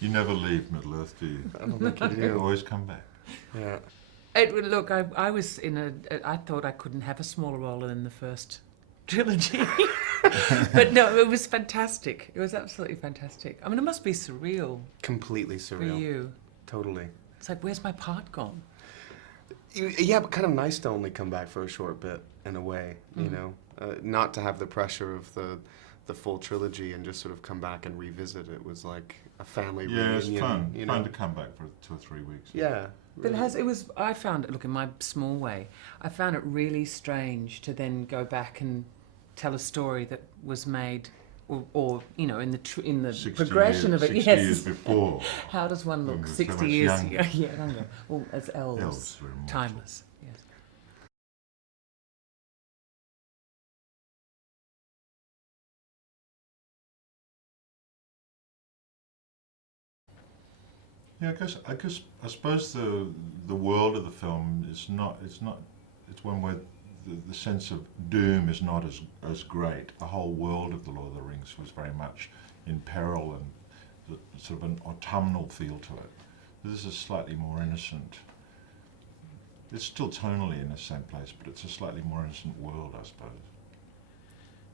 You never leave Middle-earth, do you? I don't think you You do. always come back. Yeah. Look, I was in I thought I couldn't have a smaller role than the first trilogy. But no, it was fantastic. It was absolutely fantastic. I mean, it must be surreal Completely for surreal. you. Totally. It's like, where's my part gone? Yeah, but kind of nice to only come back for a short bit, in a way, you know? Not to have the pressure of the full trilogy and just sort of come back and revisit it was like a family reunion. Yeah, it's fun. You Fun know? to come back for 2 or 3 weeks. Yeah. But I found it, look, in my small way, I found it really strange to then go back and tell a story that was made, or you know, in the 60 progression years, of it. 60 Yes. years before. How does one When look we're so 60 much years? younger. Yeah, younger. Well, as elves, Elves were immortal. timeless. Yes. Yeah, I suppose the world of the film is not. It's one where the sense of doom is not as great. The whole world of the Lord of the Rings was very much in peril and sort of an autumnal feel to it. This is slightly more innocent. It's still tonally in the same place, but it's a slightly more innocent world, I suppose.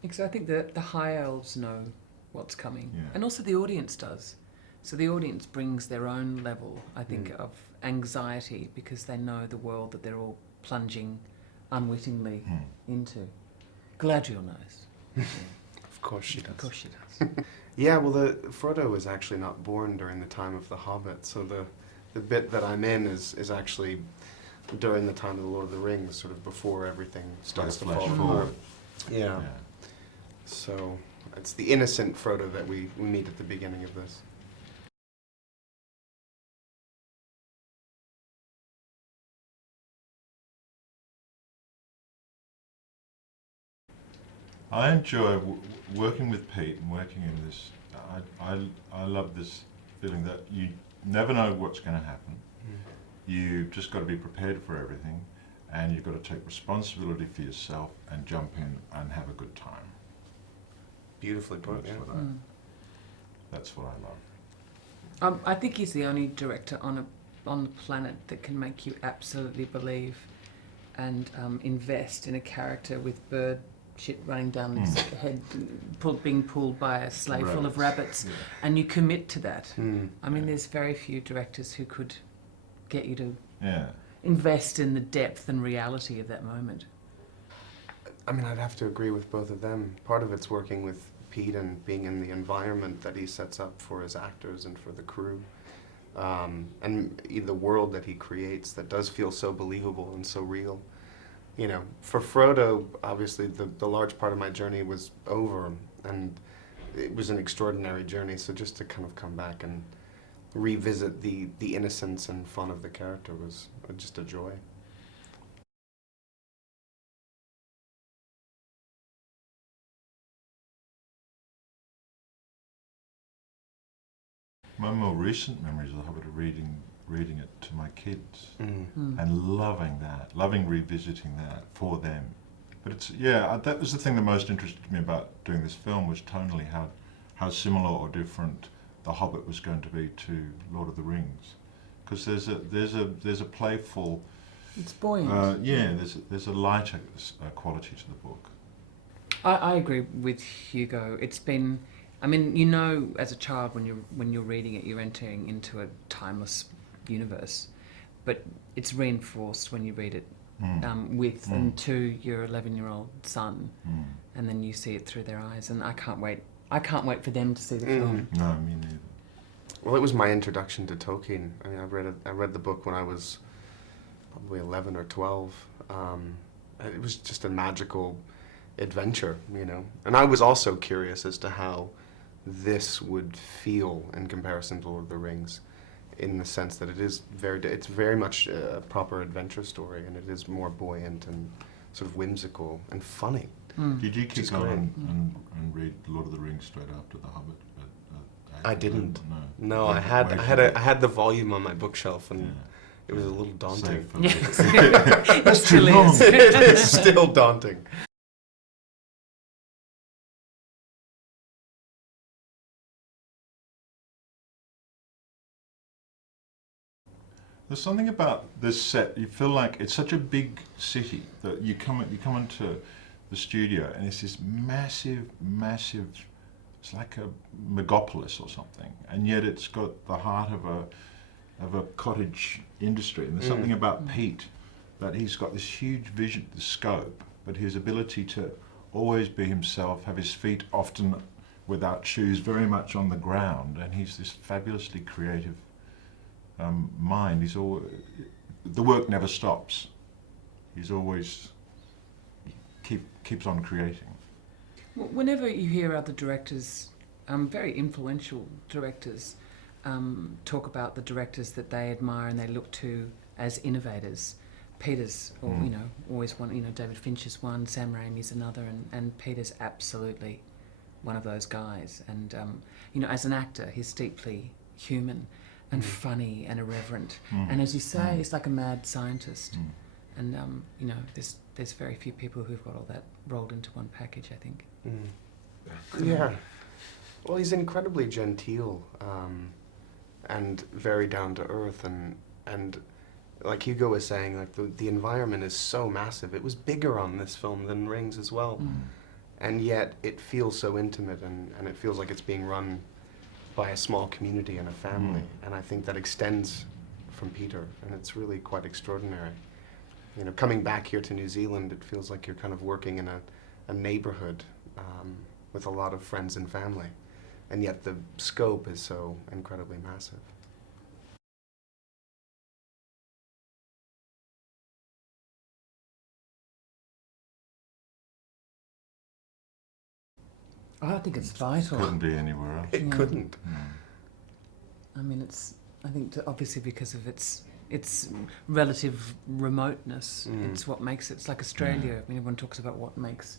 Because I think that the high elves know what's coming, Yeah. and also the audience does. So the audience brings their own level, I think, of anxiety because they know the world that they're all plunging unwittingly into. Galadriel knows. Of course she does. Of course she does. Yeah, well, Frodo was actually not born during the time of The Hobbit, so the bit that I'm in is actually during the time of The Lord of the Rings, sort of before everything starts to Flash fall forward. apart. Yeah. So it's the innocent Frodo that we meet at the beginning of this. I enjoy working with Pete and working in this. I love this feeling that you never know what's going to happen. You've just got to be prepared for everything, and you've got to take responsibility for yourself and jump in and have a good time. Beautifully put, yeah. That's what I love. I think he's the only director on the planet that can make you absolutely believe and invest in a character with bird shit running down his head, being pulled by a sleigh full of rabbits, and you commit to that. I mean, there's very few directors who could get you to invest in the depth and reality of that moment. I mean, I'd have to agree with both of them. Part of it's working with Pete and being in the environment that he sets up for his actors and for the crew. And the world that he creates that does feel so believable and so real. You know, for Frodo, obviously the large part of my journey was over, and it was an extraordinary journey, so just to kind of come back and revisit the innocence and fun of the character was just a joy. My more recent memories of The Hobbit are reading it to my kids and loving revisiting that for them. But it's, that was the thing that most interested me about doing this film, was tonally how similar or different The Hobbit was going to be to Lord of the Rings, because there's a playful, It's buoyant. there's a lighter quality to the book. I agree with Hugo. It's been, I mean, you know, as a child when you're reading it, you're entering into a timeless universe, but it's reinforced when you read it with and to your 11-year-old son, and then you see it through their eyes. And I can't wait for them to see the film. No, me neither. Well, it was my introduction to Tolkien. I mean, I read the book when I was probably 11 or 12. It was just a magical adventure, you know. And I was also curious as to how this would feel in comparison to Lord of the Rings, in the sense that it's very much a proper adventure story, and it is more buoyant and sort of whimsical and funny. Did you keep going and read Lord of the Rings straight after The Hobbit? I didn't. No, Yeah, I had the volume on my bookshelf, and it was a little daunting. That's too long. It is still daunting. There's something about this set. You feel like it's such a big city that you come into the studio and it's this massive. It's like a megapolis or something, and yet it's got the heart of a cottage industry. And there's something about Pete that he's got this huge vision, the scope, but his ability to always be himself, have his feet often without shoes, very much on the ground, and he's this fabulously creative mind. He's always, the work never stops. He's always keeps on creating. Whenever you hear other directors, very influential directors, talk about the directors that they admire and they look to as innovators, Peter's, or always one. David Fincher's one, Sam Raimi's another, and Peter's absolutely one of those guys. And as an actor, he's deeply human and funny and irreverent. And as you say, he's like a mad scientist. And there's very few people who've got all that rolled into one package, I think. Yeah. Well, he's incredibly genteel and very down to earth, and like Hugo was saying, like the environment is so massive. It was bigger on this film than Rings as well, and yet it feels so intimate, and it feels like it's being run by a small community and a family. And I think that extends from Peter, and it's really quite extraordinary. Coming back here to New Zealand, it feels like you're kind of working in a neighborhood with a lot of friends and family, and yet the scope is so incredibly massive. I think it's vital. Couldn't be anywhere else. It couldn't. I mean, I think obviously because of its relative remoteness, it's what makes it. It's like Australia. I mean, everyone talks about what makes,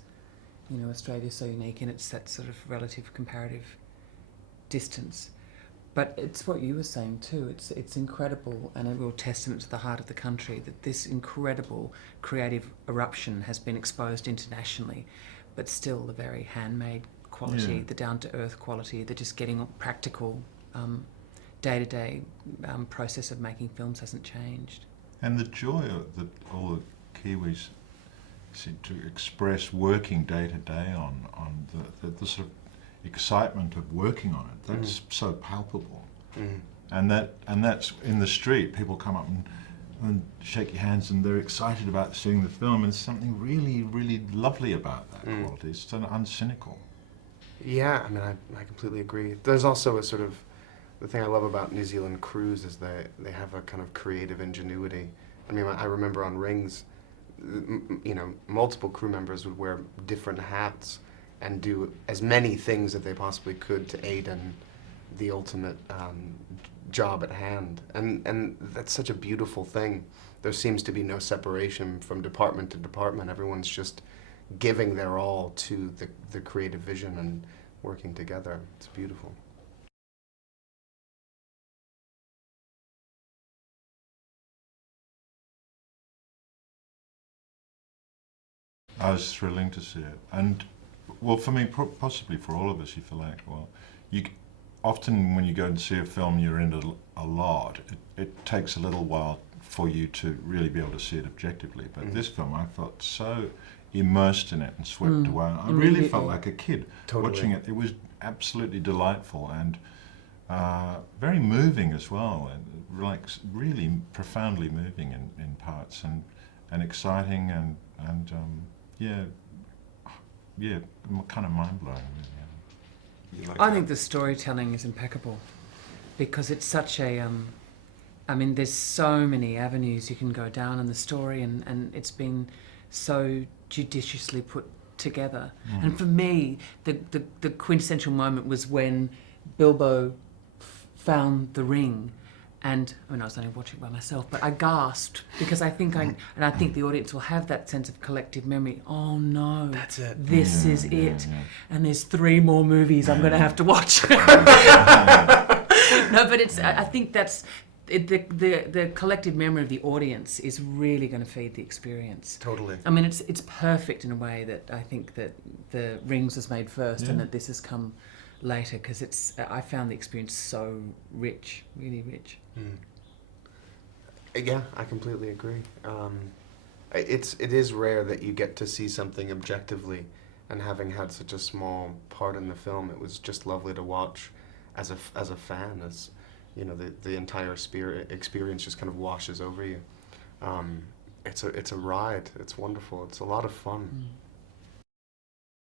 Australia so unique, and it's that sort of relative comparative distance. But it's what you were saying too. It's incredible and a real testament to the heart of the country that this incredible creative eruption has been exposed internationally, but still the very handmade quality, the down-to-earth quality, the just getting practical, day-to-day process of making films hasn't changed. And the joy that all the Kiwis seem to express working day to day on the sort of excitement of working on it, that's so palpable. And that's in the street. People come up and shake your hands and they're excited about seeing the film, and there's something really, really lovely about that quality. It's so uncynical. Yeah, I mean, I completely agree. There's also a sort of, the thing I love about New Zealand crews is they have a kind of creative ingenuity. I mean, I remember on Rings, multiple crew members would wear different hats and do as many things that they possibly could to aid in the ultimate job at hand. And that's such a beautiful thing. There seems to be no separation from department to department. Everyone's just giving their all to the creative vision and working together. It's beautiful. I was thrilling to see it, and well, for me, possibly for all of us, you feel like, well, often when you go and see a film you're into a lot, it takes a little while for you to really be able to see it objectively. But this film, I felt so immersed in it and swept away. I really felt like a kid watching it. It was absolutely delightful and very moving as well, and like really profoundly moving in parts, and exciting and kind of mind-blowing. Really. I think the storytelling is impeccable because it's such a, there's so many avenues you can go down in the story, and it's been so judiciously put together. And for me, the quintessential moment was when Bilbo found the ring. And I was only watching it by myself, but I gasped because I think I think the audience will have that sense of collective memory. Oh no, that's it. This is it. Yeah. And there's 3 more movies I'm going to have to watch. No, but I think that's the collective memory of the audience is really going to feed the experience. Totally. I mean, it's perfect in a way that I think that the Rings was made first and that this has come later, because I found the experience so rich, really rich. Yeah, I completely agree. It is rare that you get to see something objectively, and having had such a small part in the film, it was just lovely to watch as a fan, as you know, the entire experience just kind of washes over you. It's a ride. It's wonderful. It's a lot of fun.